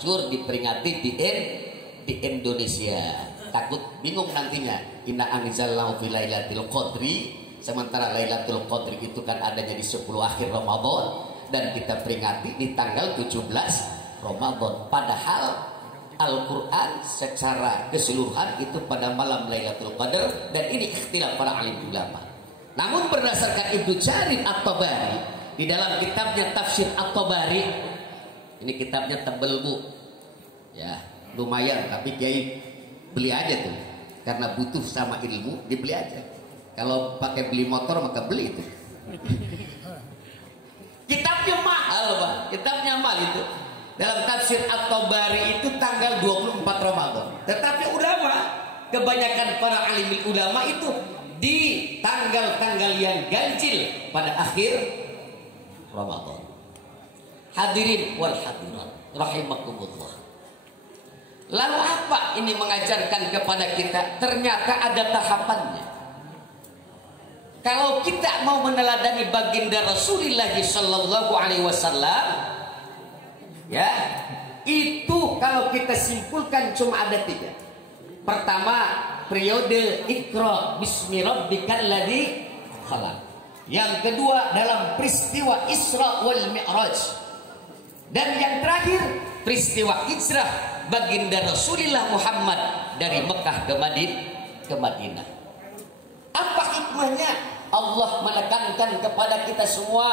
masyhur diperingati di Indonesia. Takut bingung nantinya. Inna anzalnahu fi lailatul qadri, sementara Lailatul Qadri itu kan adanya di 10 akhir Ramadan dan kita peringati di tanggal 17 Ramadan. Padahal Al-Quran secara keseluruhan itu pada malam Lailatul Qadar, dan ini ikhtilaf para alim ulama. Namun berdasarkan Ibnu Jarir At-Tabari di dalam kitabnya Tafsir At-Tabari, ini kitabnya tebel bu, ya lumayan, tapi Kiai beli aja tuh karena butuh sama ilmu, dibeli aja. Kalau pakai beli motor maka beli itu. Kitabnya mahal Pak, kitabnya mahal itu. Dalam Tafsir At-Tabari itu tanggal 24 Ramadan. Tetapi ulama, kebanyakan para alim ulama itu di tanggal-tanggal yang ganjil pada akhir Ramadan. Hadirin wal hadirat rahimakumullah. Lalu apa ini mengajarkan kepada kita? Ternyata ada tahapannya. Kalau kita mau meneladani baginda Rasulullah sallallahu alaihi wasallam, ya, itu kalau kita simpulkan cuma ada 3. Pertama, periode Iqra bismi rabbikal ladzi khalaq. Yang kedua dalam peristiwa Isra wal Mi'raj. Dan yang terakhir peristiwa hijrah baginda Rasulullah Muhammad dari Mekah ke Madinah. Apa hikmahnya? Allah menekankan kepada kita semua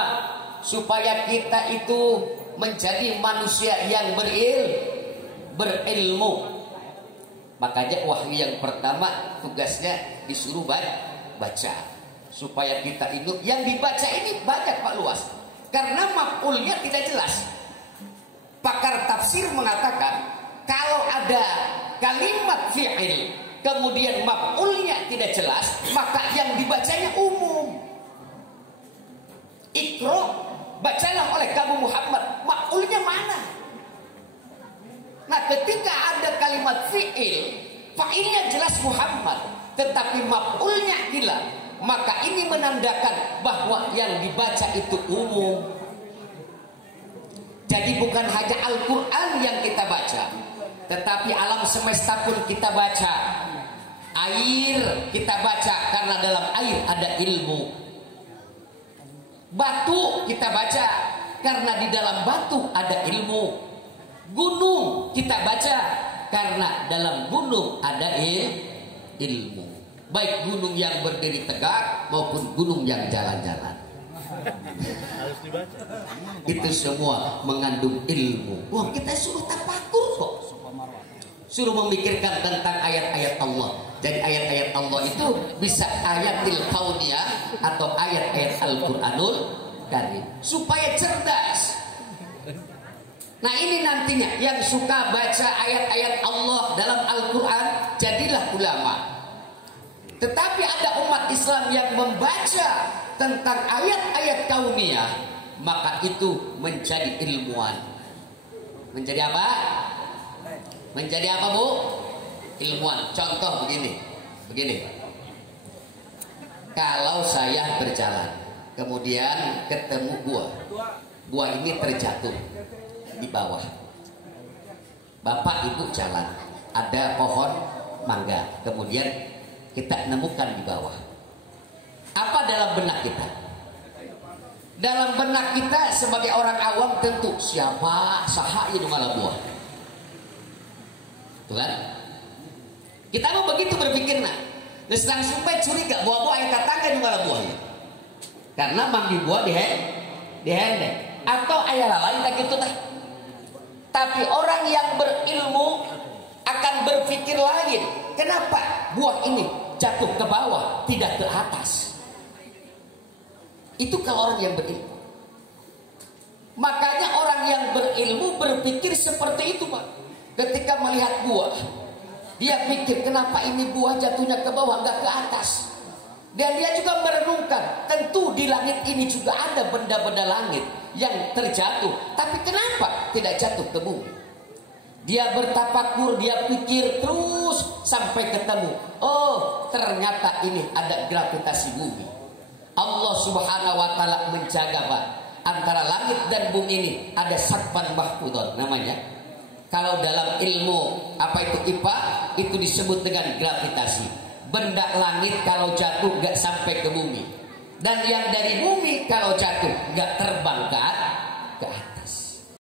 supaya kita itu menjadi manusia yang berilmu. Makanya wahyu yang pertama tugasnya disuruh baca, supaya kita itu yang dibaca ini banyak Pak, luas, karena maf'ulnya tidak jelas. Pakar tafsir mengatakan kalau ada kalimat fi'il kemudian maf'ulnya tidak jelas, maka yang dibacanya umum. Iqra, bacalah oleh kamu Muhammad, maf'ulnya mana? Nah, ketika ada kalimat fi'il, fa'ilnya jelas Muhammad, tetapi maf'ulnya hilang, maka ini menandakan bahwa yang dibaca itu umum. Jadi bukan hanya Al-Quran yang kita baca, tetapi alam semesta pun kita baca. Air kita baca karena dalam air ada ilmu. Batu kita baca karena di dalam batu ada ilmu. Gunung kita baca karena dalam gunung ada ilmu. Baik gunung yang berdiri tegak maupun gunung yang jalan-jalan. Harus dibaca. Itu semua mengandung ilmu. Wah, kita suruh tafakur kok. Suruh memikirkan tentang ayat-ayat Allah. Jadi ayat-ayat Allah itu bisa ayatil kauniyah atau ayat-ayat Al-Quranul Karim, supaya cerdas. Nah, ini nantinya yang suka baca ayat-ayat Allah dalam Al-Quran, jadilah ulama. Tetapi ada umat Islam yang membaca tentang ayat-ayat kauniyah, maka itu menjadi ilmuwan. Menjadi apa? Menjadi apa Bu? Ilmuwan. Contoh begini. Kalau saya berjalan, kemudian ketemu buah ini terjatuh di bawah. Bapak Ibu jalan, ada pohon mangga, kemudian kita nemukan di bawah. Apa dalam benak kita? Dalam benak kita sebagai orang awam tentu siapa saha itu ngalah buah. Tuh kan? Kita mau begitu berpikir, nah, nesang supaya curiga buah-buah yang katangga itu ngalah buah. Karena manggi buah di hendek atau ayah lain tak gitu tah. Tapi orang yang berilmu akan berpikir lain. Kenapa buah ini jatuh ke bawah, tidak ke atas? Itu kalau orang yang berilmu. Makanya orang yang berilmu berpikir seperti itu Pak. Ketika melihat buah, dia pikir kenapa ini buah jatuhnya ke bawah, enggak ke atas. Dan dia juga merenungkan, tentu di langit ini juga ada benda-benda langit yang terjatuh, tapi kenapa tidak jatuh ke bumi? Dia bertafakur, dia pikir terus sampai ketemu. Oh, ternyata ini ada gravitasi bumi. Allah Subhanahu wa taala menjaga Pak. Antara langit dan bumi ini ada sakpan mahfudon namanya. Kalau dalam ilmu apa itu IPA itu disebut dengan gravitasi. Benda langit kalau jatuh gak sampai ke bumi, dan yang dari bumi kalau jatuh gak terbang